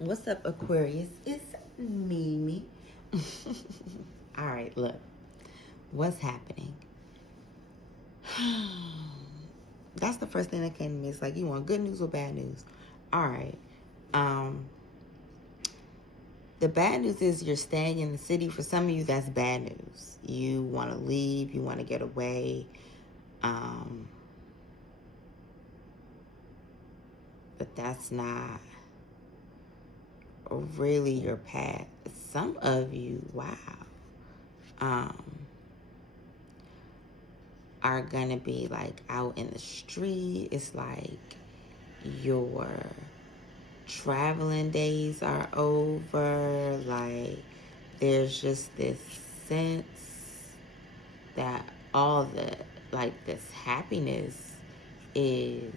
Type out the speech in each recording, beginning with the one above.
What's up, Aquarius? It's Mimi. All right, look. What's happening? That's the first thing that came to me. It's like, you want good news or bad news? All right. Um, the bad news is you're staying in the city. For some of you, that's bad news. You want to leave. You want to get away. But that's not really your path. Some of you, wow, are gonna be like out in the street. It's like your traveling days are over. Like there's just this sense that all the like this happiness is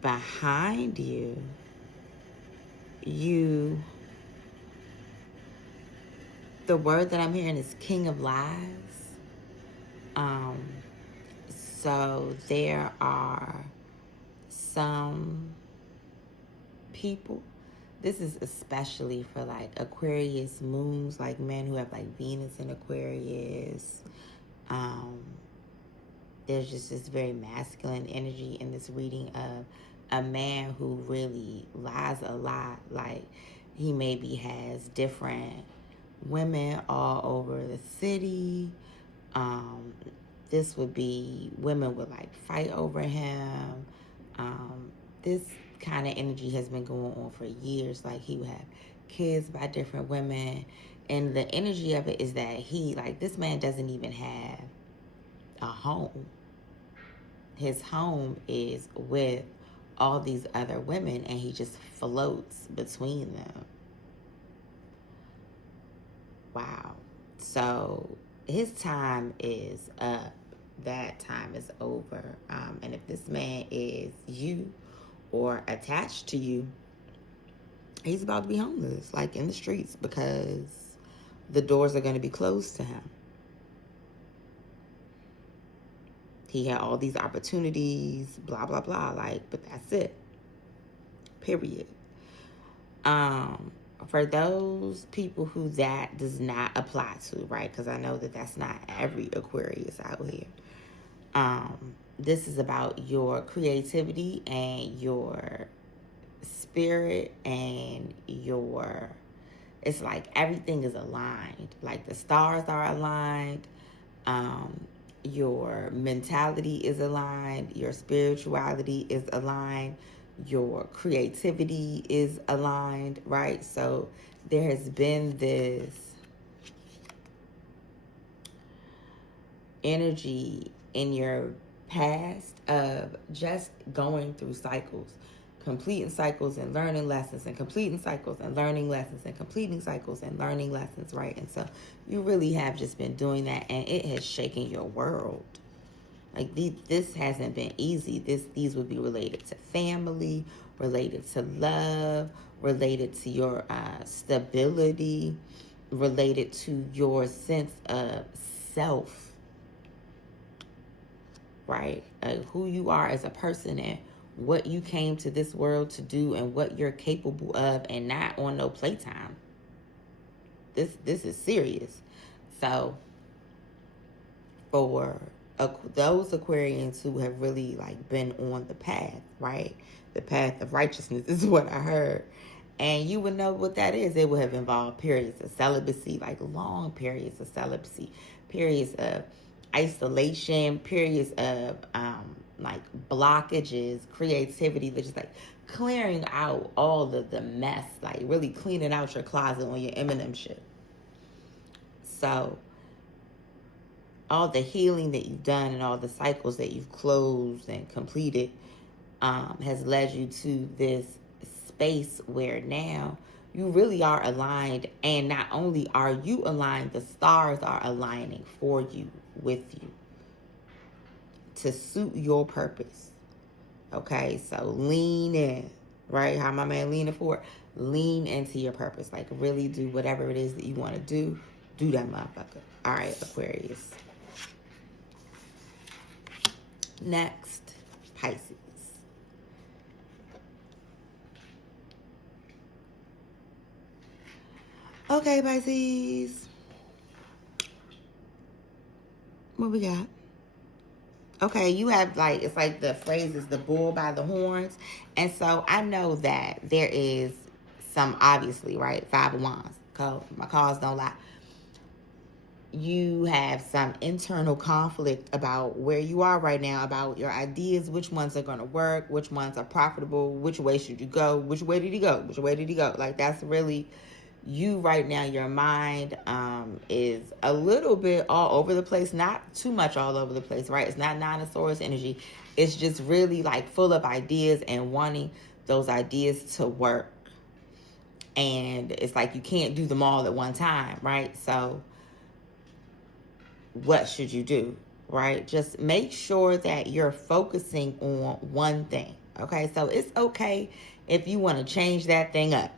behind you. The word that I'm hearing is king of lies. So there are some people, this is especially for like Aquarius moons, like men who have like Venus in Aquarius. There's just this very masculine energy in this reading of a man who really lies a lot. Like he maybe has different women all over the city. This would be women would like fight over him. This kind of energy has been going on for years. Like he would have kids by different women. And the energy of it is that this man doesn't even have a home. His home is with all these other women and he just floats between them. Wow. So his time is up. That time is over. And if this man is you or attached to you, he's about to be homeless, like in the streets, because the doors are going to be closed to him. He had all these opportunities, blah, blah, blah, but that's it. Period. For those people who that does not apply to, right? Because I know that that's not every Aquarius out here. This is about your creativity and your spirit and it's like everything is aligned. Like the stars are aligned. Your mentality is aligned. Your spirituality is aligned. Your creativity is aligned, right? So there has been this energy in your past of just going through cycles, completing cycles and learning lessons, and completing cycles and learning lessons, and completing cycles and learning lessons, right? And so you really have just been doing that, and it has shaken your world. Like this hasn't been easy. These would be related to family, related to love, related to your stability, related to your sense of self, right? Who you are as a person and what you came to this world to do and what you're capable of, and not on no playtime. This is serious. So for those Aquarians who have really been on the path, right? The path of righteousness is what I heard. And you would know what that is. It would have involved periods of celibacy, like long periods of celibacy, periods of isolation, periods of blockages, creativity, just clearing out all of the mess, really cleaning out your closet on your M&M shit. So all the healing that you've done and all the cycles that you've closed and completed has led you to this space where now you really are aligned. And not only are you aligned, the stars are aligning for you, with you, to suit your purpose. Okay, so lean in, right? How my man leaning for? Lean into your purpose. Really do whatever it is that you want to do. Do that motherfucker. All right, Aquarius. Next, Pisces. Okay, Pisces. What we got? Okay, you have like, it's like the phrase is the bull by the horns. And so I know that there is some, obviously, right? Five of Wands. My cards don't lie. You have some internal conflict about where you are right now, about your ideas, which ones are going to work, which ones are profitable, which way should you go, which way did he go, which way did he go? Like, that's really you right now. Your mind is a little bit all over the place, not too much all over the place, right? It's not Nine of Swords energy. It's just really like full of ideas and wanting those ideas to work. And it's like you can't do them all at one time, right? So what should you do, right? Just make sure that you're focusing on one thing, okay? So it's okay if you want to change that thing up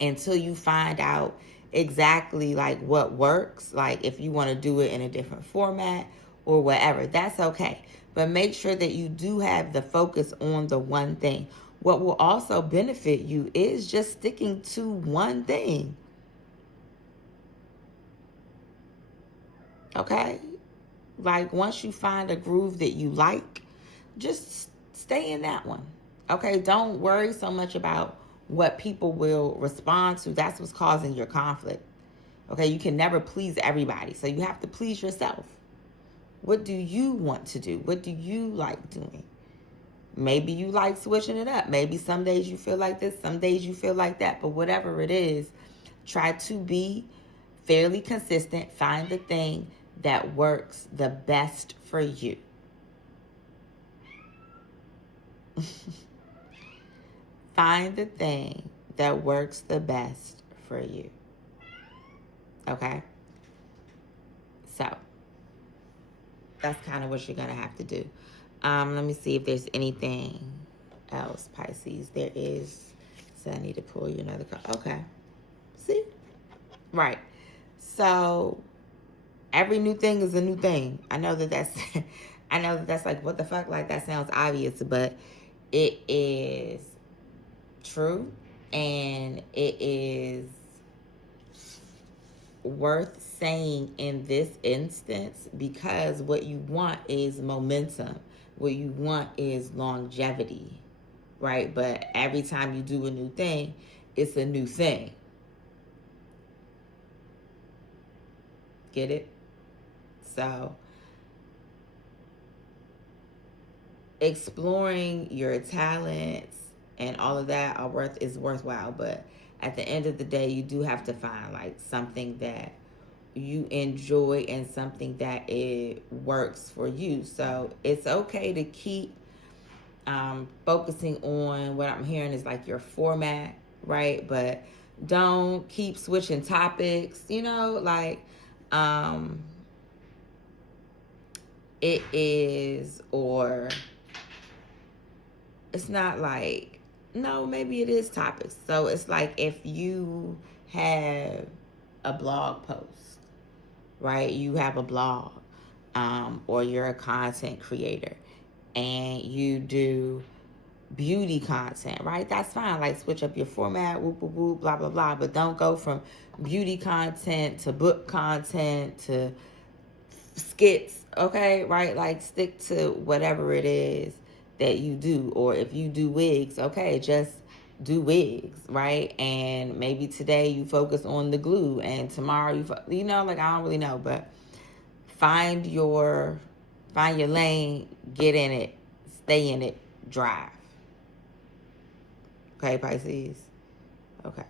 until you find out exactly like what works, like if you want to do it in a different format or whatever, that's okay. But make sure that you do have the focus on the one thing. What will also benefit you is just sticking to one thing. Okay? Like, once you find a groove that you like, just stay in that one. Okay? Don't worry so much about what people will respond to. That's what's causing your conflict. Okay? You can never please everybody. So you have to please yourself. What do you want to do? What do you like doing? Maybe you like switching it up. Maybe some days you feel like this, some days you feel like that. But whatever it is, try to be fairly consistent. Find the thing that works the best for you. Find the thing that works the best for you. Okay? So, that's kind of what you're going to have to do. Let me see if there's anything else, Pisces. There is. So I need to pull you another card. Okay. See? Right. So every new thing is a new thing. I know that that's like, what the fuck? Like, that sounds obvious, but it is true, and it is worth saying in this instance, because what you want is momentum. What you want is longevity, right? But every time you do a new thing, it's a new thing. Get it? So exploring your talents and all of that is worthwhile, but at the end of the day, you do have to find like something that you enjoy and something that it works for you. So it's okay to keep focusing on what I'm hearing is like your format, right? But don't keep switching topics, like it is, or it's not like, no, maybe it is topics. So it's like if you have a blog post, right? You have a blog, or you're a content creator and you do beauty content, right? That's fine. Like, switch up your format, whoop, whoop, whoop, blah, blah, blah. But don't go from beauty content to book content to skits, okay? Right? Like, stick to whatever it is that you do. Or if you do wigs, okay, just do wigs, right? And maybe today you focus on the glue, and tomorrow like, I don't really know, but find your lane, get in it, stay in it, drive. Okay, Pisces? Okay.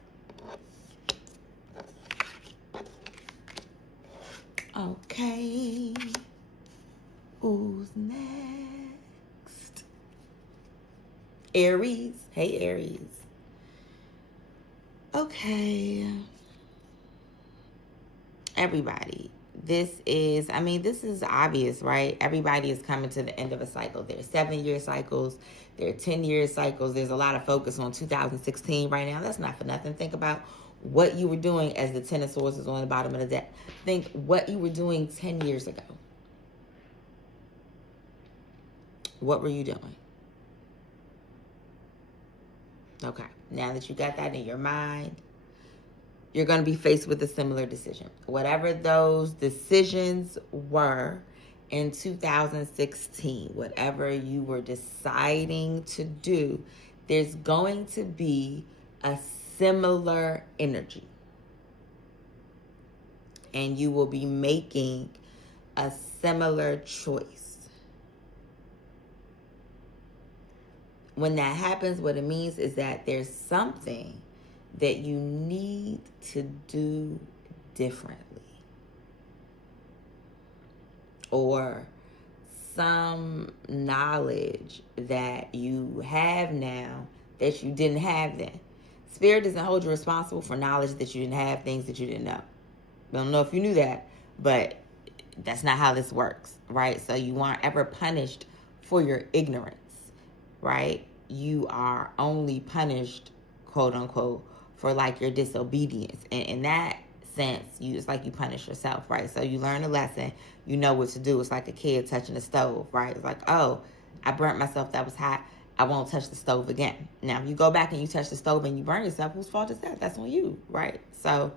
Okay. Who's next? Aries. Hey, Aries. Okay. Everybody. This is obvious, right? Everybody is coming to the end of a cycle. There's 7-year cycles. There are 10-year cycles. There's a lot of focus on 2016 right now. That's not for nothing. Think about what you were doing as the Ten of Swords is on the bottom of the deck. Think what you were doing 10 years ago. What were you doing? Okay. Now that you got that in your mind, you're going to be faced with a similar decision. Whatever those decisions were in 2016, whatever you were deciding to do, there's going to be a similar energy. And you will be making a similar choice. When that happens, what it means is that there's something that you need to do differently. Or some knowledge that you have now that you didn't have then. Spirit doesn't hold you responsible for knowledge that you didn't have, things that you didn't know. I don't know if you knew that, but that's not how this works, right? So you aren't ever punished for your ignorance, right? You are only punished, quote unquote, for like your disobedience. And in that sense, it's like you punish yourself, right? So you learn a lesson, you know what to do. It's like a kid touching the stove, right? It's like, oh, I burnt myself, that was hot, I won't touch the stove again. Now, if you go back and you touch the stove and you burn yourself, whose fault is that? That's on you, right? So,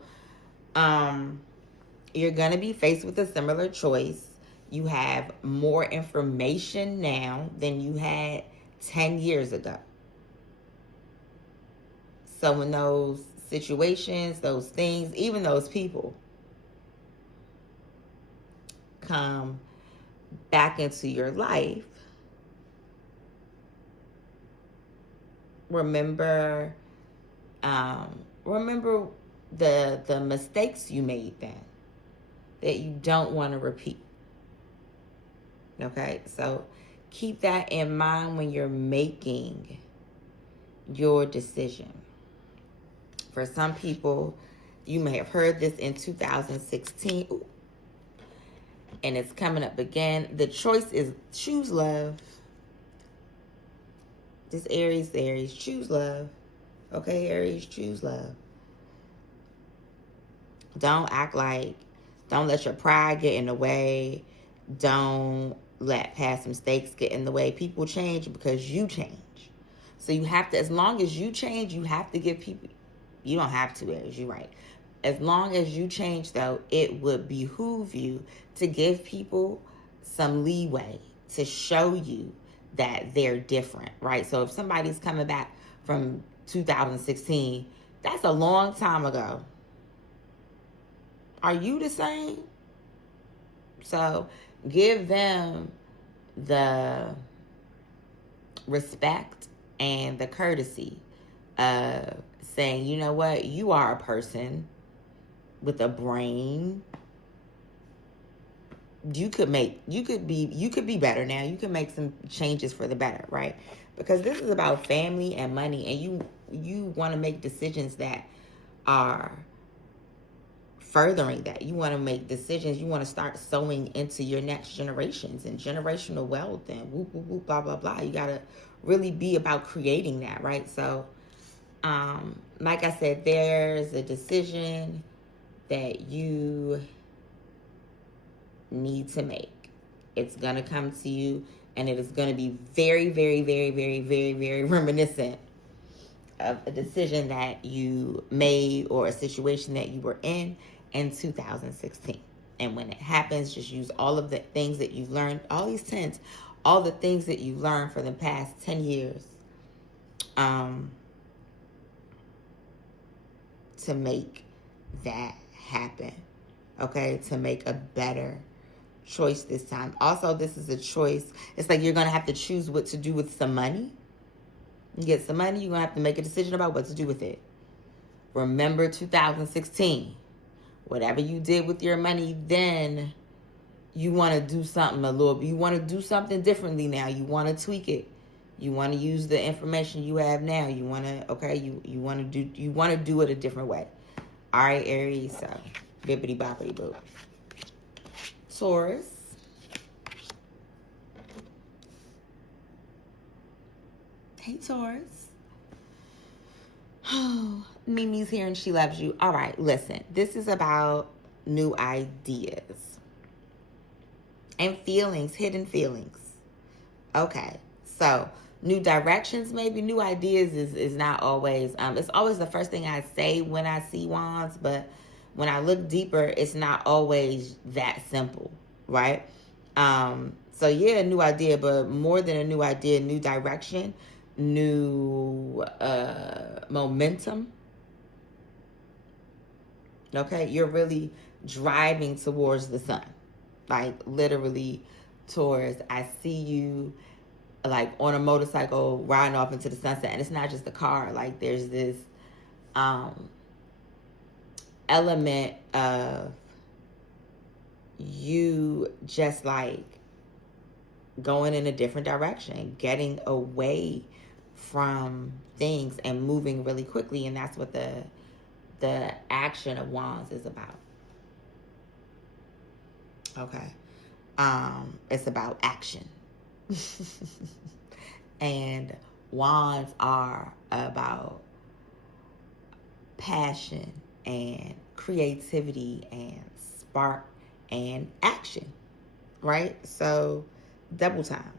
you're going to be faced with a similar choice. You have more information now than you had 10 years ago. So when those situations, those things, even those people come back into your life, remember the mistakes you made then that you don't want to repeat. Okay, so keep that in mind when you're making your decision. For some people, you may have heard this in 2016. Ooh, and it's coming up again. The choice is choose love. This Aries, choose love. Okay, Aries, choose love. Don't let your pride get in the way. Don't let past mistakes get in the way. People change because you change. So you have to, as long as you change, you have to give people, you don't have to, Aries, you're right. As long as you change, though, it would behoove you to give people some leeway to show you that they're different, right? So if somebody's coming back from 2016, that's a long time ago. Are you the same? So give them the respect and the courtesy of saying, you know what, you are a person with a brain. You could be better now. You can make some changes for the better, right? Because this is about family and money, and you want to make decisions that are furthering that. You want to make decisions. You want to start sowing into your next generations and generational wealth and whoop, whoop, whoop, blah, blah, blah. You got to really be about creating that, right? So, like I said, there's a decision that you need to make. It's going to come to you, and it is going to be very, very, very, very, very, very reminiscent of a decision that you made or a situation that you were in 2016. And when it happens, just use all of the things that you've learned, all these tens, all the things that you've learned for the past 10 years to make that happen, okay? To make a better choice this time. Also, this is a choice. It's like you're going to have to choose what to do with some money. You get some money, you're going to have to make a decision about what to do with it. Remember 2016. Whatever you did with your money then, you want to do something you want to do something differently now. You want to tweak it. You want to use the information you have now. You want to, okay, you want to do it a different way. All right, Aries, so bippity boppity boop. Taurus. Hey, Taurus. Oh, Mimi's here and she loves you. All right, listen. This is about new ideas and feelings, hidden feelings. Okay, so new directions, maybe new ideas is not always. It's always the first thing I say when I see wands, but when I look deeper, it's not always that simple, right? So yeah, new idea, but more than a new idea, new direction, new momentum. Okay, you're really driving towards the sun, like literally towards. I see you like on a motorcycle riding off into the sunset, and it's not just a car. Like there's this element of you just like going in a different direction, getting away from things and moving really quickly, and that's what the action of wands is about. Okay. It's about action. And wands are about passion and creativity and spark and action, right? So double time.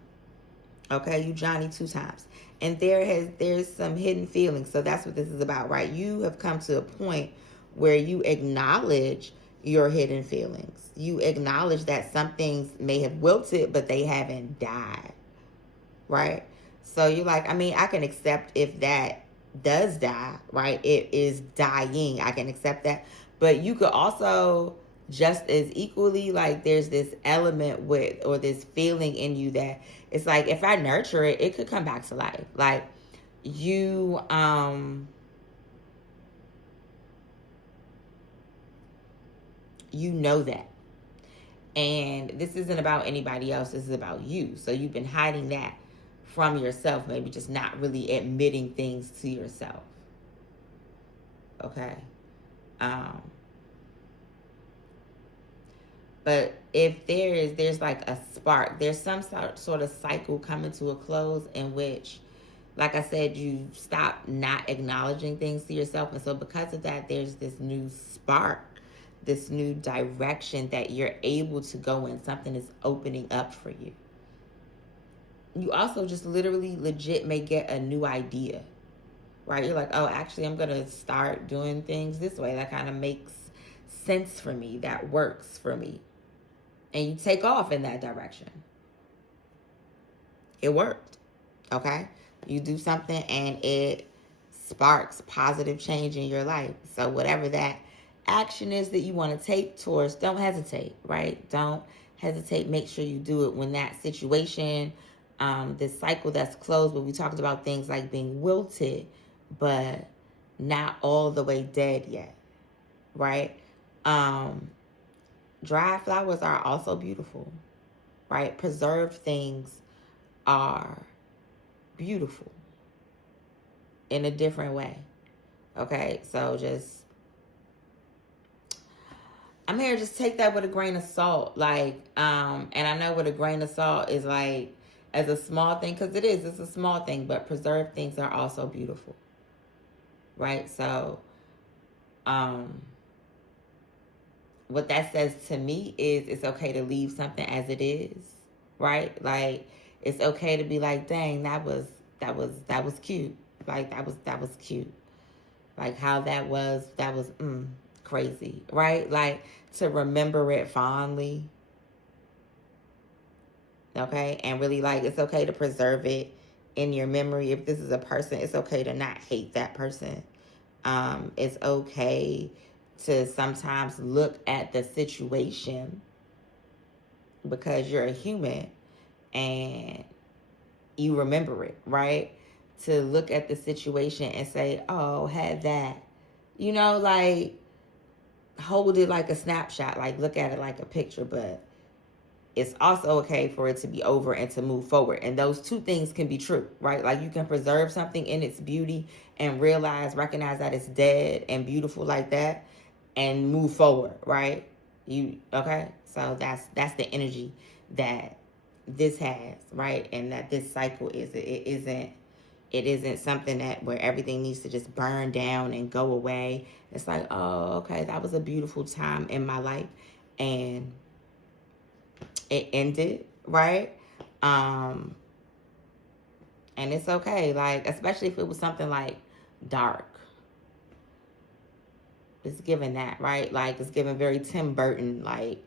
Okay, you Johnny 2 times. And there's some hidden feelings. So that's what this is about, right? You have come to a point where you acknowledge your hidden feelings. You acknowledge that some things may have wilted, but they haven't died, right? So you're like, I mean, I can accept if that does die, right? It is dying. I can accept that. But you could also just as equally, like, there's this element with, or this feeling in you that it's like, if I nurture it, it could come back to life. Like, you know that. And this isn't about anybody else. This is about you. So you've been hiding that from yourself, maybe just not really admitting things to yourself. Okay. But if there's like a spark, there's some sort of cycle coming to a close in which, like I said, you stop not acknowledging things to yourself. And so because of that, there's this new spark, this new direction that you're able to go in. Something is opening up for you. You also just literally legit may get a new idea, right? You're like, oh, actually, I'm going to start doing things this way. That kind of makes sense for me. That works for me. And you take off in that direction. It worked, okay? You do something and it sparks positive change in your life. So whatever that action is that you want to take towards, don't hesitate, right? Don't hesitate. Make sure you do it when that situation, this cycle that's closed, where we talked about things like being wilted, but not all the way dead yet, right? Dry flowers are also beautiful, right? Preserved things are beautiful in a different way. Okay, so I'm here to just take that with a grain of salt. Like, and I know what a grain of salt is like as a small thing, because it's a small thing, but preserved things are also beautiful. Right? So, what that says to me is it's okay to leave something as it is, right? Like, it's okay to be like, dang, that was cute. Like, that was cute. Like, how that was crazy, right? Like, to remember it fondly, okay? And really, like, it's okay to preserve it in your memory. If this is a person, it's okay to not hate that person. It's okay to sometimes look at the situation, because you're a human and you remember it, right? To look at the situation and say, oh, had that, like, hold it like a snapshot, like look at it like a picture. But it's also okay for it to be over and to move forward. And those two things can be true, right? Like, you can preserve something in its beauty and recognize that it's dead and beautiful like that, and move forward, right? Okay? So that's the energy that this has, right? And that this cycle it isn't something that where everything needs to just burn down and go away. It's like, oh, okay, that was a beautiful time in my life, and it ended, right? And it's okay, like, especially if it was something like dark. It's given that, right? Like, it's given very Tim Burton, like,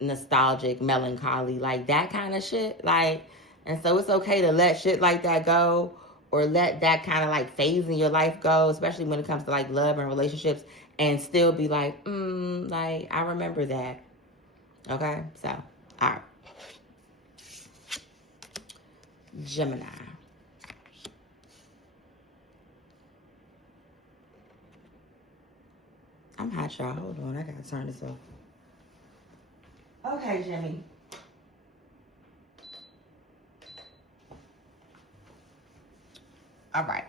nostalgic, melancholy, like that kind of shit. Like, and so it's okay to let shit like that go, or let that kind of like phase in your life go, especially when it comes to like love and relationships, and still be like, like, I remember that. Okay? So, all right. Gemini. I'm hot, y'all. Hold on. I gotta turn this off. Okay, Jimmy. All right.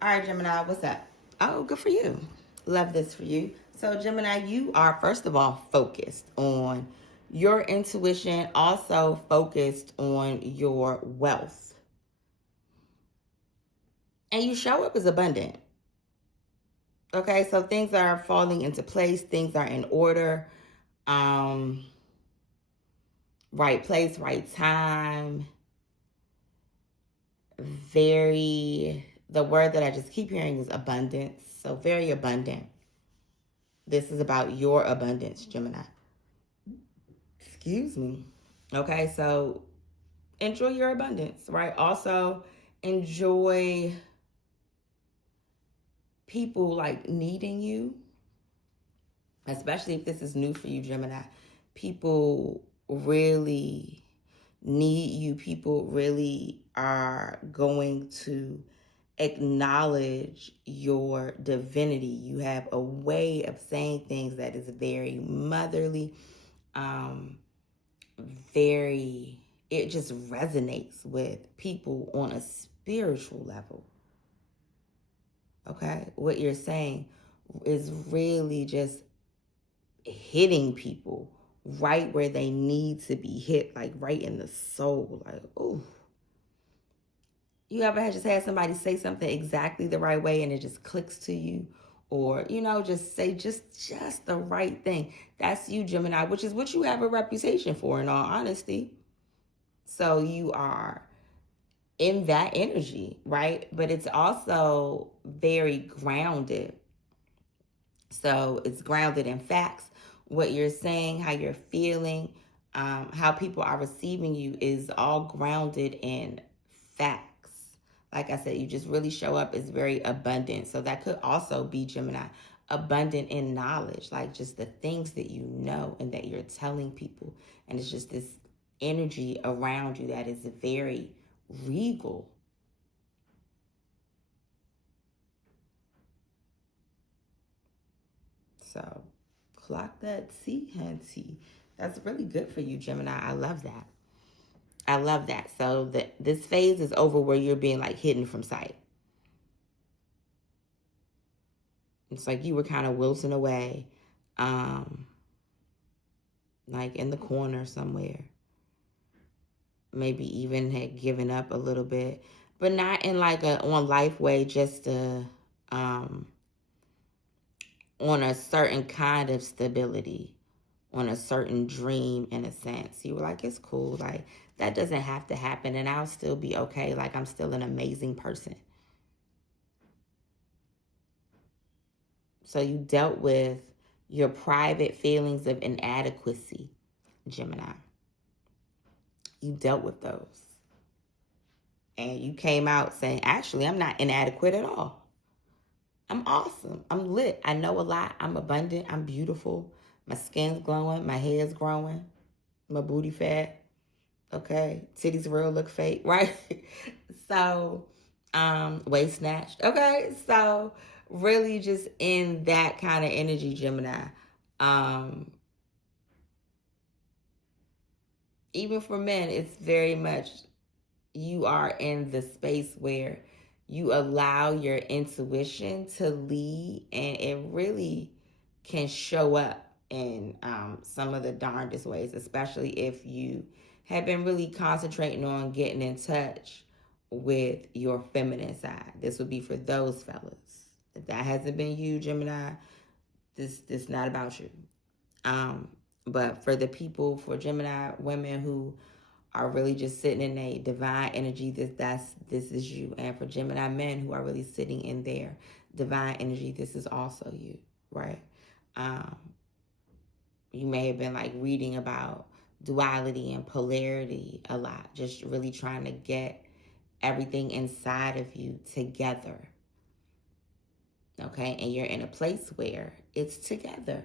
All right, Gemini, what's up? Oh, good for you. Love this for you. So, Gemini, you are, first of all, focused on your intuition, also focused on your wealth. And you show up as abundant. Okay, so things are falling into place, things are in order. Right place, right time. The word that I just keep hearing is abundance. So, very abundant. This is about your abundance, Gemini. Excuse me. Okay, so enjoy your abundance, right? Also, enjoy people like needing you, especially if this is new for you, Gemini. People really need you. People really are going to acknowledge your divinity. You have a way of saying things that is very motherly, very, it just resonates with people on a spiritual level. Okay? What you're saying is really just hitting people right where they need to be hit, like right in the soul. Like, oh. You ever just had somebody say something exactly the right way and it just clicks to you? Or, just say just the right thing. That's you, Gemini, which is what you have a reputation for, in all honesty. So you are in that energy, right? But it's also very grounded. So it's grounded in facts. What you're saying, how you're feeling, how people are receiving you is all grounded in facts. Like I said, you just really show up as very abundant. So that could also be, Gemini, abundant in knowledge, like just the things that you know and that you're telling people. And it's just this energy around you that is very regal. So clock that C, hunty. That's really good for you, Gemini. I love that. I love that. So this phase is over where you're being like hidden from sight. It's like you were kind of wilting away, like in the corner somewhere. Maybe even had given up a little bit, but not in like a on life way, just on a certain kind of stability, on a certain dream in a sense. You were like, it's cool. Like, that doesn't have to happen and I'll still be okay. Like, I'm still an amazing person. So you dealt with your private feelings of inadequacy, Gemini. You dealt with those. And you came out saying, actually, I'm not inadequate at all. I'm awesome. I'm lit. I know a lot. I'm abundant. I'm beautiful. My skin's glowing. My hair's growing. My booty fat. Okay. Titties real, look fake, right? So, waist snatched. Okay. So, really just in that kind of energy, Gemini. Even for men, it's very much you are in the space where you allow your intuition to lead, and it really can show up in some of the darndest ways, especially if you have been really concentrating on getting in touch with your feminine side. This would be for those fellas. If that hasn't been you, Gemini, this not about you. But for the people, for Gemini women who are really just sitting in a divine energy, this is you. And for Gemini men who are really sitting in their divine energy, this is also you, right? You may have been like reading about duality and polarity a lot, just really trying to get everything inside of you together. Okay, and you're in a place where it's together.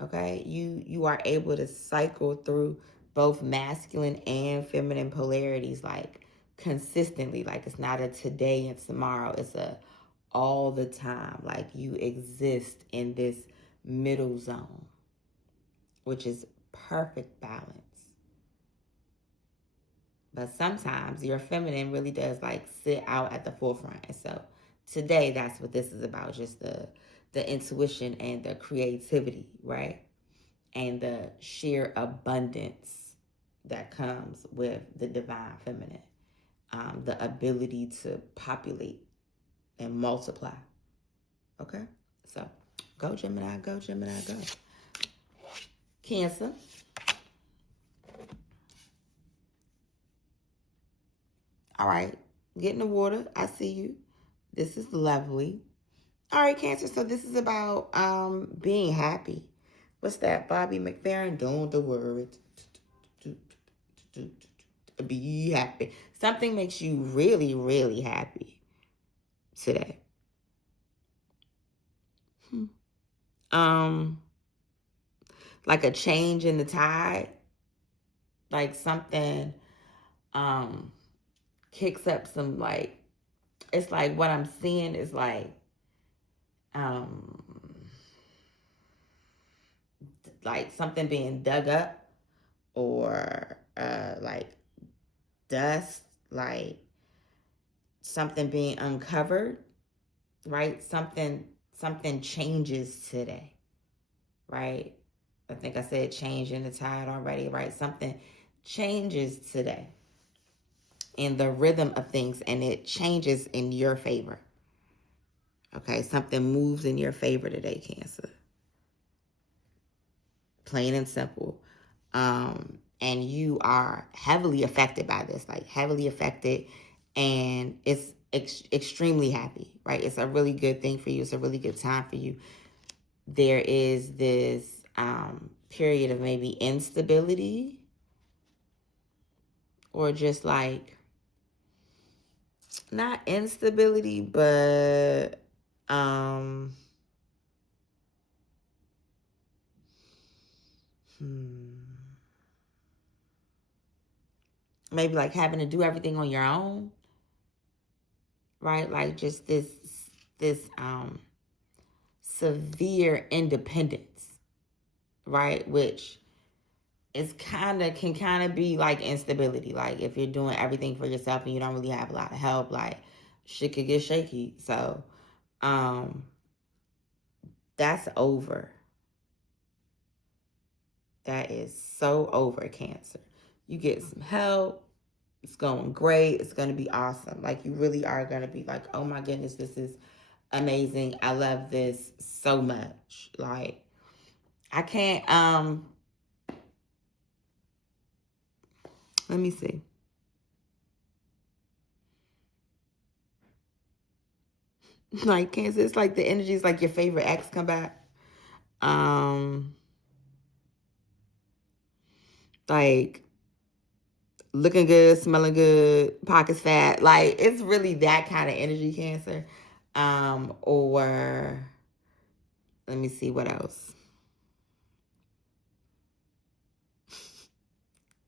Okay, you are able to cycle through both masculine and feminine polarities like consistently. Like it's not a today and tomorrow, it's a all the time. Like you exist in this middle zone, which is perfect balance. But sometimes your feminine really does like sit out at the forefront. And so today that's what this is about, just the intuition and the creativity, right? And the sheer abundance that comes with the divine feminine. The ability to populate and multiply. Okay? So go Gemini, go Gemini, go. Cancer. All right. Get in the water. I see you. This is lovely. All right, Cancer. So this is about being happy. What's that? Bobby McFerrin, don't the word. Be happy. Something makes you really, really happy today. Like a change in the tide. Like something kicks up some like, it's like what I'm seeing is like something being dug up, or like dust, like something being uncovered, right? Something changes today, right? I think I said change in the tide already, right? Something changes today in the rhythm of things, and it changes in your favor. Okay, something moves in your favor today, Cancer. Plain and simple. And you are heavily affected by this, like heavily affected, and it's extremely happy, right? It's a really good thing for you. It's a really good time for you. There is this period of maybe instability, or just like, not instability, but maybe like having to do everything on your own, right? Like just this severe independence, right? Which is can kind of be like instability. Like if you're doing everything for yourself and you don't really have a lot of help, like shit could get shaky. So that's over. That is so over, Cancer. You get some help. It's going great. It's going to be awesome. Like you really are going to be like, oh my goodness, this is amazing. I love this so much. Like I can't let me see. Like Cancer, it's like the energy is like your favorite ex come back. Like looking good, smelling good, pockets fat. Like it's really that kind of energy, Cancer. Or let me see what else.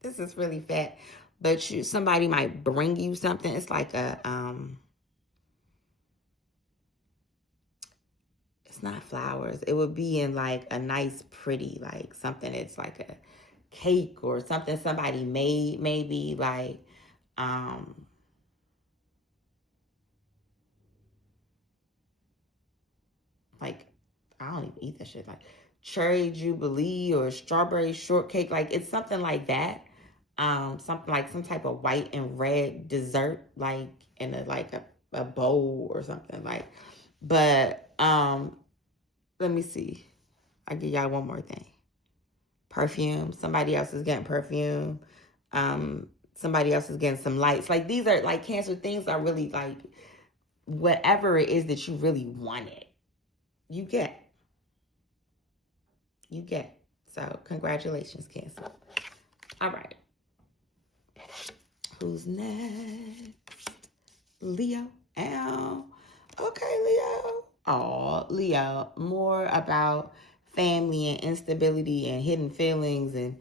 This is really fat, but somebody might bring you something. It's like a it's not flowers. It would be in like a nice, pretty, like something. It's like a cake or something somebody made, maybe like like I don't even eat that shit. Like cherry jubilee or strawberry shortcake. Like it's something like that. Something like some type of white and red dessert, like in a bowl or something like. But let me see. I give y'all one more thing. Perfume. Somebody else is getting perfume. Somebody else is getting some lights. Like, these are, like, Cancer, things are really, like, whatever it is that you really wanted, you get. You get. So, congratulations, Cancer. All right. Who's next? Leo. Ow. Okay, Leo. Oh, Leo. More about family and instability and hidden feelings and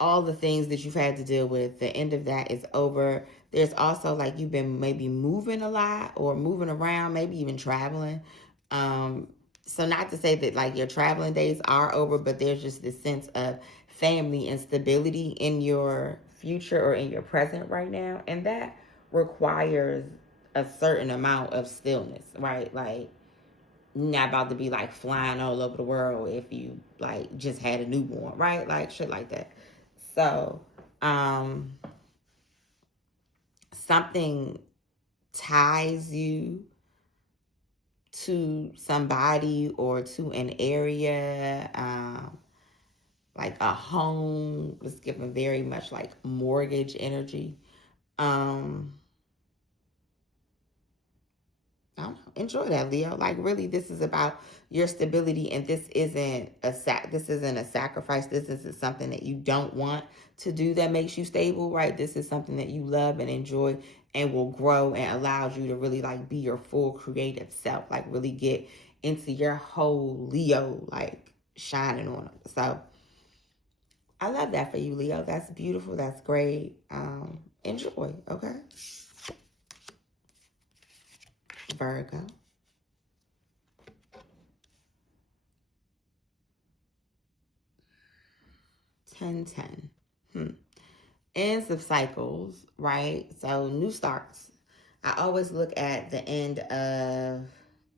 all the things that you've had to deal with. The end of that is over. There's also, like, you've been maybe moving a lot or moving around, maybe even traveling. So not to say that, like, your traveling days are over, but there's just this sense of family and stability in your future or in your present right now. And that requires a certain amount of stillness, right? Like, you're not about to be, like, flying all over the world if you, like, just had a newborn, right? Like, shit like that. So, something ties you to somebody or to an area, like a home. It's giving very much like mortgage energy. I don't know. Enjoy that, Leo. Like, really, this is about your stability, and this isn't a sacrifice. This isn't something that you don't want to do that makes you stable, right? This is something that you love and enjoy and will grow and allows you to really, like, be your full creative self, like, really get into your whole Leo, like, shining on them. So I love that for you, Leo. That's beautiful. That's great. Enjoy, okay? Virgo. 10-10. Ends of cycles, right? So new starts. I always look at the end of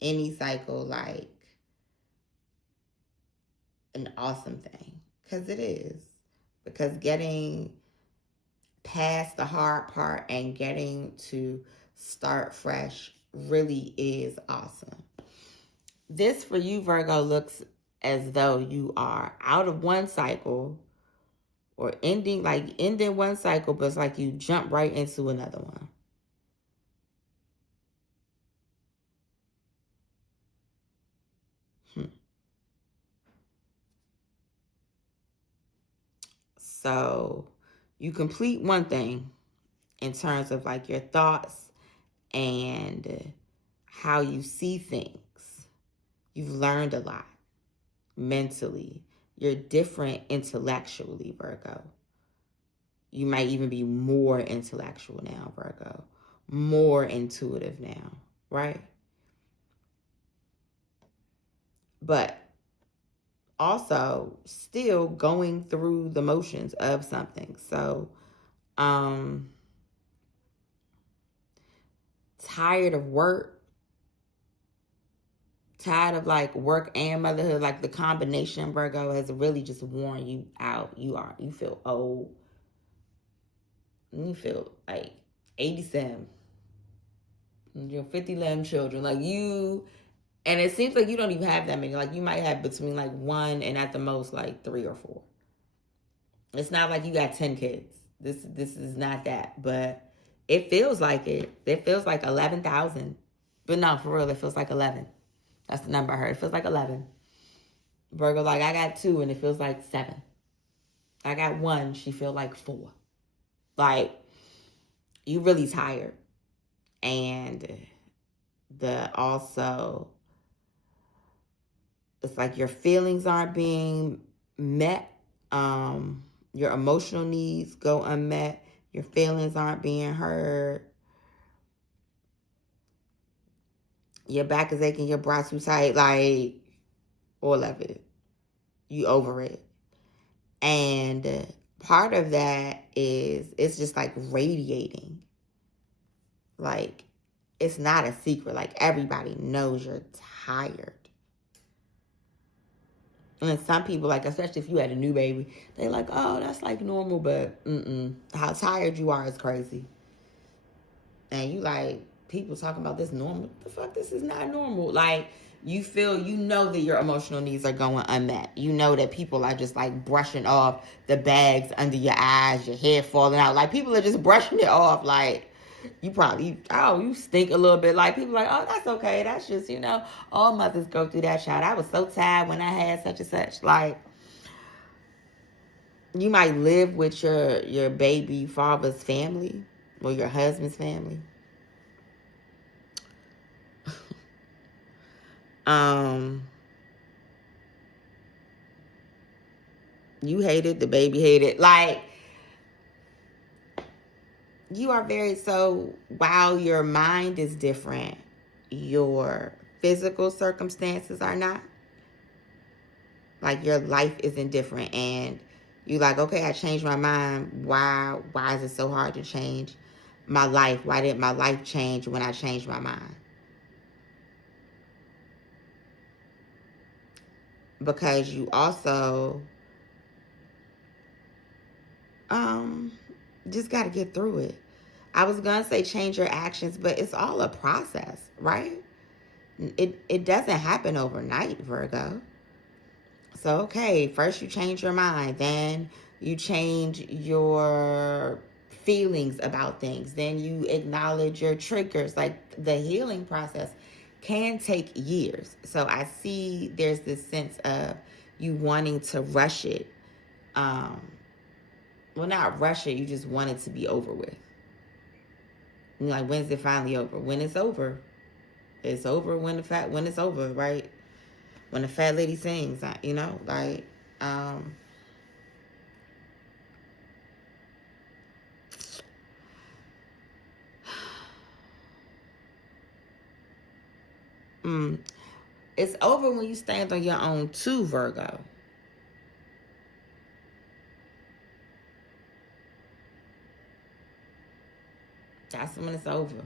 any cycle like an awesome thing, because it is. Because getting past the hard part and getting to start fresh really is awesome. This for you, Virgo, looks as though you are out of one cycle or ending one cycle, but it's like you jump right into another one. So you complete one thing in terms of like your thoughts and how you see things. You've learned a lot mentally. You're different intellectually, Virgo. You might even be more intellectual now, Virgo. More intuitive now, right? But also still going through the motions of something. So, tired of work, tired of like work and motherhood. Like the combination, Virgo, has really just worn you out. You feel old. You feel like 87. You're 50 children. Like you, and it seems like you don't even have that many. Like you might have between like one and at the most like 3 or 4. It's not like you got 10 kids. This is not that, but it feels like it. It feels like 11,000. But no, for real, it feels like 11. That's the number I heard. It feels like 11. Virgo, like I got 2 and it feels like 7. I got 1, she feel like 4. Like you really tired. And it's like your feelings aren't being met. Your emotional needs go unmet. Your feelings aren't being heard. Your back is aching, your brow too tight, like all of it. You over it. And part of that is it's just like radiating. Like it's not a secret. Like everybody knows you're tired. And then some people, like, especially if you had a new baby, they like, oh, that's like normal, but how tired you are is crazy. And you like, people talking about this normal. What the fuck? This is not normal. Like, you feel, you know that your emotional needs are going unmet. You know that people are just like brushing off the bags under your eyes, your hair falling out. Like, people are just brushing it off. Like, you probably, oh, you stink a little bit. Like, people like, oh, that's okay. That's just, all mothers go through that, child. I was so tired when I had such and such. Like, you might live with your baby father's family or your husband's family. You hate it, the baby hate it. Like, you are very, so while your mind is different, your physical circumstances are not. Like, your life isn't different, and you like, okay, I changed my mind. Why is it so hard to change my life? Why did my life change when I changed my mind? Because you also just got to get through it. I was going to say change your actions, but it's all a process, right? It doesn't happen overnight, Virgo. So, okay, first you change your mind, then you change your feelings about things, then you acknowledge your triggers. Like, the healing process can take years. So I see there's this sense of you wanting to rush it. Well, not rush it, you just want it to be over with. You're like, when's it finally over? When it's over. It's over when it's over, right? When the fat lady sings, like, it's over when you stand on your own too, Virgo. That's when it's over.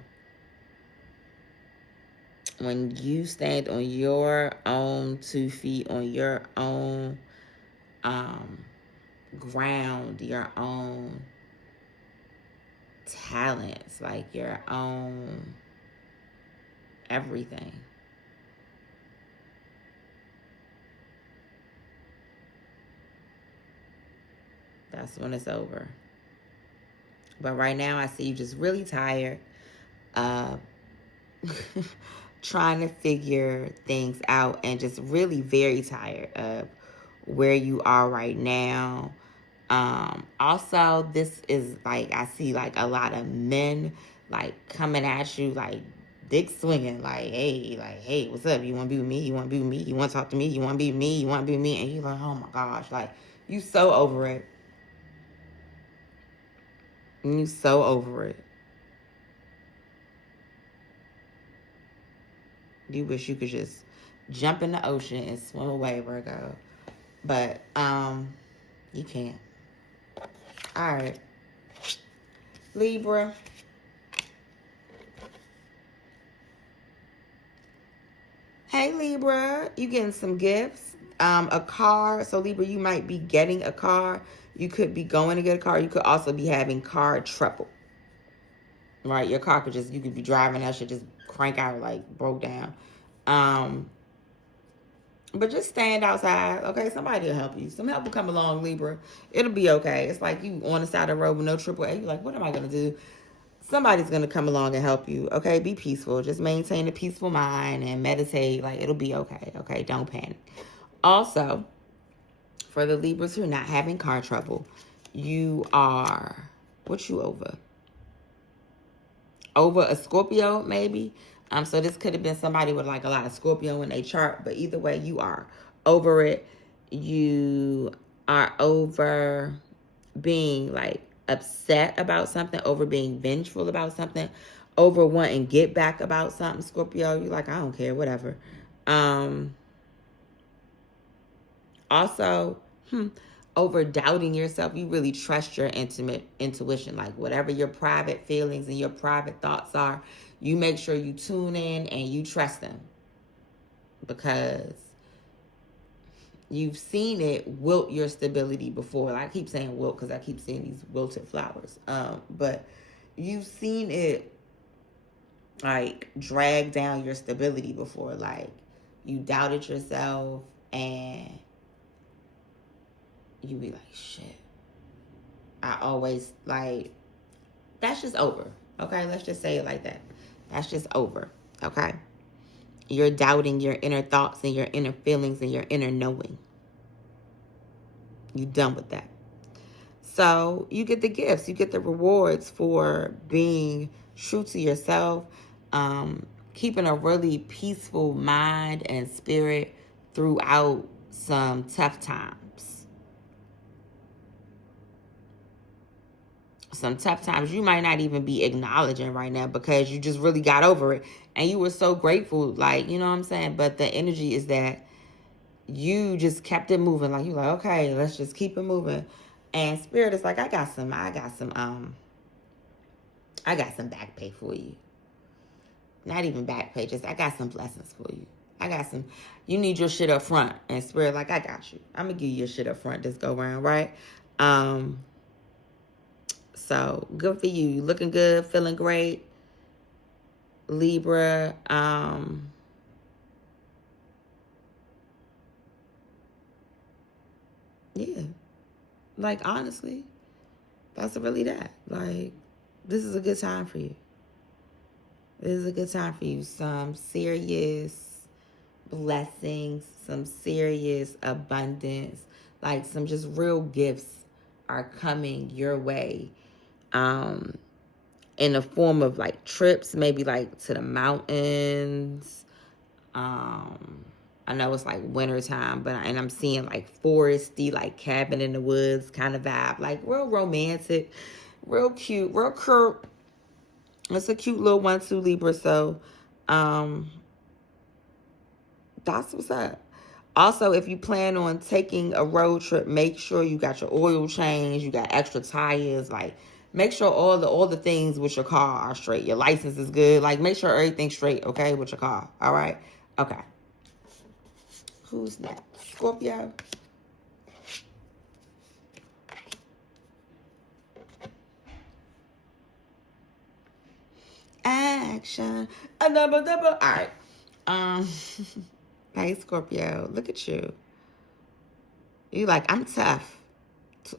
When you stand on your own 2 feet, on your own ground, your own talents, like your own everything. That's when it's over. But right now, I see you just really tired, trying to figure things out, and just really very tired of where you are right now. Also, this is like, I see like a lot of men like coming at you, like dick swinging, like, hey, what's up? You want to be with me? You want to be with me? You want to talk to me? You want to be with me? You want to be with me? And you're like, oh my gosh, like, you so over it. You so over it. You wish you could just jump in the ocean and swim away, Virgo. But you can't. All right. Libra. Hey, Libra. You getting some gifts. A car. So, Libra, you might be getting a car. You could be going to get a car. You could also be having car trouble. Right? Your car could just, you could be driving that shit just crank out, like, broke down. But just stand outside, okay? Somebody will help you. Some help will come along, Libra. It'll be okay. It's like you on the side of the road with no AAA. You're like, what am I going to do? Somebody's going to come along and help you, okay? Be peaceful. Just maintain a peaceful mind and meditate. Like, it'll be okay, okay? Don't panic. Also, for the Libras who are not having car trouble, you are, what you over? Over a Scorpio, maybe? So this could have been somebody with like a lot of Scorpio in their chart, but either way, you are over it. You are over being like upset about something, over being vengeful about something, over wanting get back about something, Scorpio. You're like, I don't care, whatever. Also, over doubting yourself. You really trust your intimate intuition. Like, whatever your private feelings and your private thoughts are, you make sure you tune in and you trust them, because you've seen it wilt your stability before. Like, I keep saying wilt because I keep seeing these wilted flowers. But you've seen it like drag down your stability before. Like you doubted yourself and you be like, shit. I always like, that's just over. Okay, let's just say it like that. That's just over. Okay. You're doubting your inner thoughts and your inner feelings and your inner knowing. You done with that. So you get the gifts, you get the rewards for being true to yourself, keeping a really peaceful mind and spirit throughout some tough times. Some tough times you might not even be acknowledging right now because you just really got over it and you were so grateful, like, you know what I'm saying? But the energy is that you just kept it moving. Like, you're like, okay, let's just keep it moving. And spirit is like, I got some back pay for you. Not even back pay, just I got some blessings for you. You need your shit up front. And spirit like, I got you. I'm gonna give you your shit up front this go around, right? So good for you. You looking good, feeling great. Libra. Yeah. Like, honestly, that's really that. Like, this is a good time for you. This is a good time for you. Some serious blessings, some serious abundance, like some just real gifts are coming your way. In the form of like trips, maybe like to the mountains. I know it's like wintertime, and I'm seeing like foresty, like cabin in the woods kind of vibe, like real romantic, real cute, real cute. It's a cute little 1-2 Libra. So, that's what's up. Also, if you plan on taking a road trip, make sure you got your oil change, you got extra tires, like make sure all the things with your car are straight. Your license is good. Like make sure everything's straight, okay, with your car. All right? Okay. Who's next? Scorpio. Action. A double. All right. Hey Scorpio, look at you. You like, I'm tough.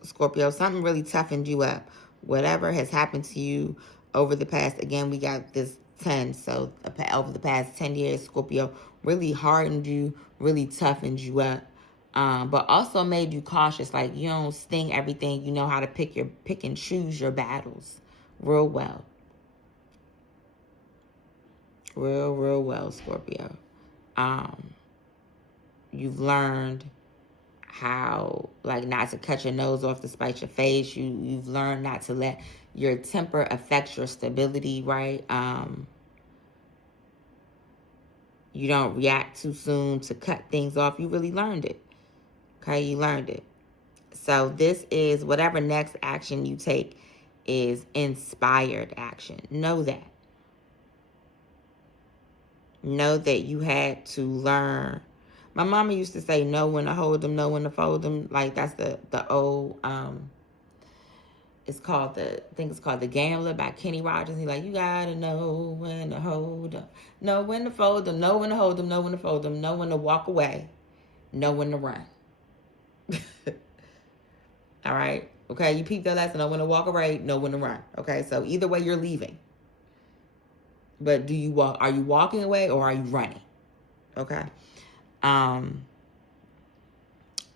Scorpio, something really toughened you up. Whatever has happened to you over the past, again, we got this 10. So over the past 10 years, Scorpio really hardened you, really toughened you up. But also made you cautious. Like you don't sting everything. You know how to pick and choose your battles real well. Real well, Scorpio. You've learned how like not to cut your nose off to spite your face. You've learned not to let your temper affect your stability, right? You don't react too soon to cut things off. You really learned it. Okay, you learned it. So this is whatever next action you take is inspired action. Know that. Know that you had to learn. My mama used to say, know when to hold them, know when to fold them. Like that's the old, I think it's called The Gambler by Kenny Rogers. He's like, you gotta know when to hold them, know when to fold them, know when to hold them, know when to fold them, know when to walk away, know when to run. All right. Okay. You peep that lesson. Know when to walk away, know when to run. Okay. So either way, you're leaving. But do you walk? Are you walking away or are you running? Okay.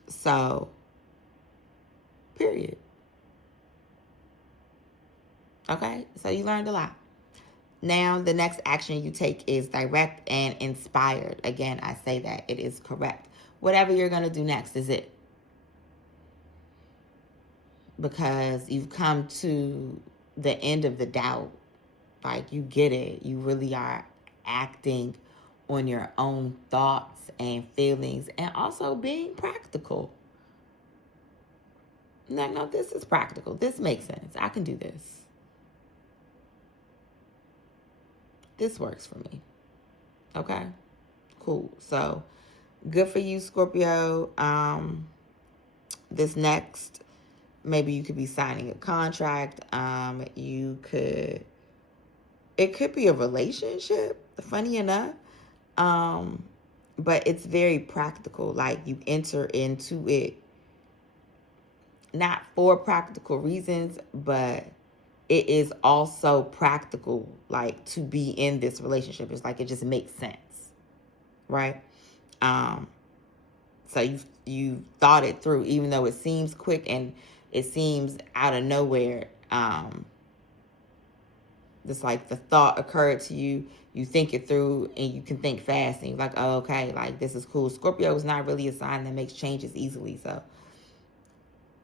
So, period. Okay. So you learned a lot. Now, the next action you take is direct and inspired. Again, I say that it is correct. Whatever you're going to do next is it. Because you've come to the end of the doubt. Like, you get it. You really are acting on your own thoughts and feelings and also being practical. No, this is practical. This makes sense. I can do this. This works for me. Okay? Cool. So, good for you, Scorpio. This next, maybe you could be signing a contract. You could it could be a relationship, funny enough. But it's very practical. Like, you enter into it not for practical reasons, but it is also practical, like, to be in this relationship. It's like it just makes sense, right? So you thought it through, even though it seems quick and it seems out of nowhere. It's like the thought occurred to you, you think it through, and you can think fast, and you're like, oh, okay, like, this is cool. Scorpio is not really a sign that makes changes easily. So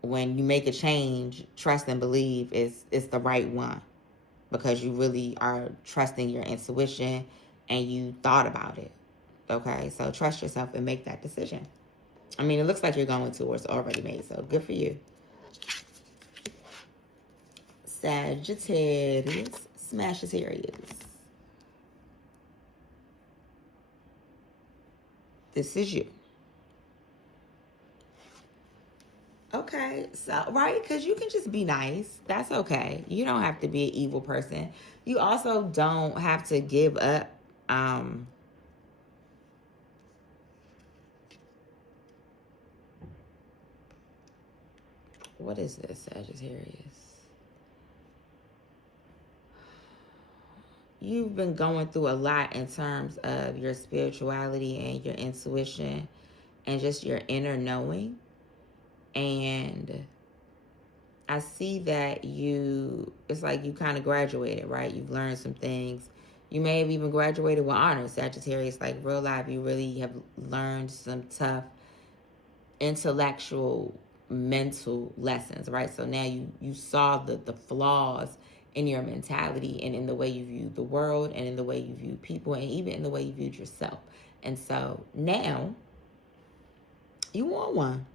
when you make a change, trust and believe it's the right one, because you really are trusting your intuition and you thought about it. Okay, so trust yourself and make that decision. I mean, it looks like you're going to, or it's already made, so good for you. Sagittarius, Smashitarius. This is you. Okay, so, right, because you can just be nice. That's okay. You don't have to be an evil person. You also don't have to give up. What is this, Sagittarius? You've been going through a lot in terms of your spirituality and your intuition and just your inner knowing. And I see that it's like you kind of graduated, right? You've learned some things. You may have even graduated with honors, Sagittarius. Like, real life, you really have learned some tough intellectual, mental lessons, right? So now you saw the flaws in your mentality and in the way you view the world and in the way you view people and even in the way you viewed yourself. And so now you want one.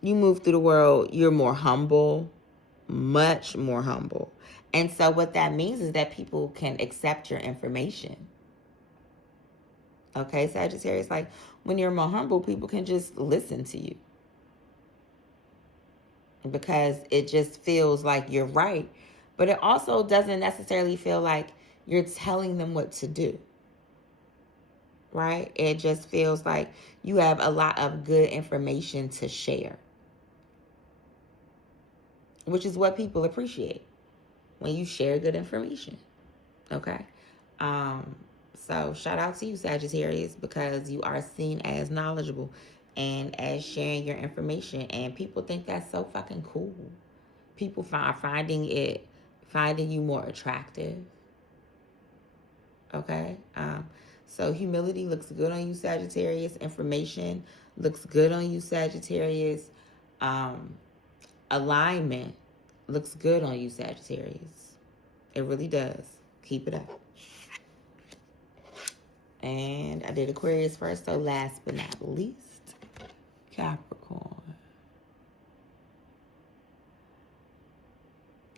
You move through the world, you're more humble, much more humble. And so what that means is that people can accept your information. Okay, Sagittarius, like, when you're more humble, people can just listen to you, because it just feels like you're right. But it also doesn't necessarily feel like you're telling them what to do, right? It just feels like you have a lot of good information to share, which is what people appreciate, when you share good information. Okay. So shout out to you, Sagittarius, because you are seen as knowledgeable and as sharing your information, and people think that's so fucking cool. People finding you more attractive. Okay. So humility looks good on you, Sagittarius. Information looks good on you, Sagittarius. Alignment looks good on you, Sagittarius. It really does. Keep it up. And I did Aquarius first, so last but not least, Capricorn.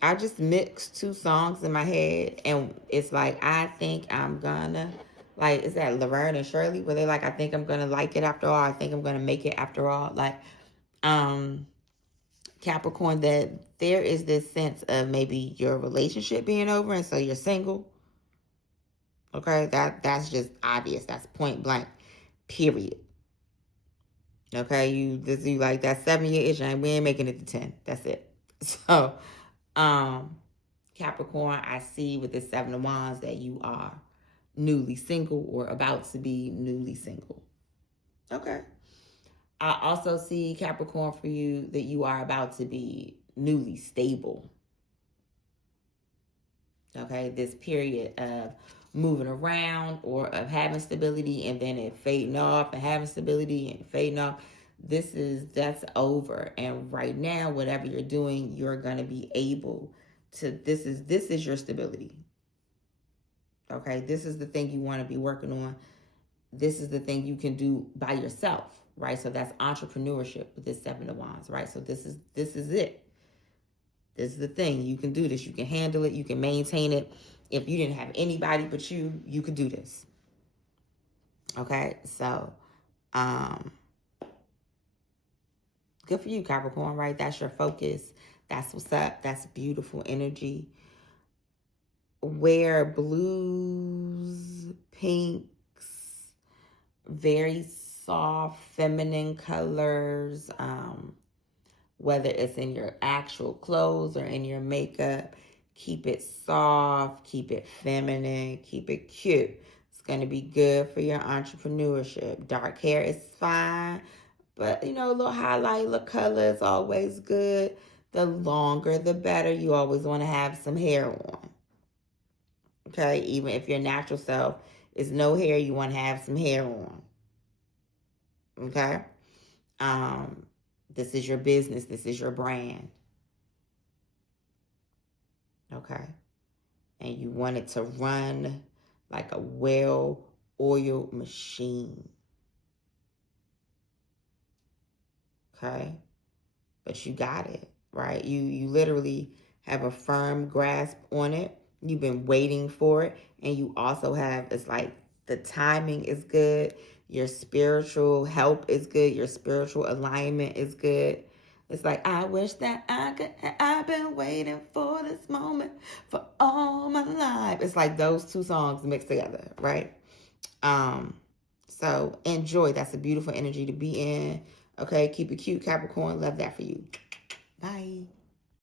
I just mixed two songs in my head, and it's like, I think I'm gonna, like, is that Laverne and Shirley, where they like, I think I'm gonna like it after all, I think I'm gonna make it after all. Like, Capricorn, that there is this sense of maybe your relationship being over, and so you're single. Okay, that's just obvious. That's point blank, period. Okay, you like that 7-year itch, and we ain't making it to 10. That's it. So, Capricorn, I see with the 7 of Wands that you are newly single or about to be newly single. Okay. I also see, Capricorn, for you that you are about to be newly stable. Okay, this period of moving around or of having stability and then it fading off and having stability and fading off. That's over. And right now, whatever you're doing, you're gonna be able to, this is your stability. Okay, this is the thing you want to be working on. This is the thing you can do by yourself, right? So that's entrepreneurship with this 7 of Wands, right? So this is it. This is the thing. You can do this. You can handle it. You can maintain it. If you didn't have anybody but you could do this. Okay, so good for you, Capricorn, right? That's your focus. That's what's up. That's beautiful energy. wear blues, pinks, very soft, feminine colors, whether it's in your actual clothes or in your makeup. Keep it soft, keep it feminine, keep it cute. It's going to be good for your entrepreneurship. Dark hair is fine, but, a little highlight, little color is always good. The longer, the better. You always want to have some hair on. Okay? Even if your natural self is no hair, you want to have some hair on. Okay? This is your business. This is your brand. Okay? And you want it to run like a well-oiled machine. Okay? But you got it, right? You literally have a firm grasp on it. You've been waiting for it. And you also have, it's like the timing is good. Your spiritual help is good. Your spiritual alignment is good. It's like, I wish that I've been waiting for this moment for all my life. It's like those two songs mixed together, right? So enjoy. That's a beautiful energy to be in. Okay, keep it cute, Capricorn. Love that for you. Bye.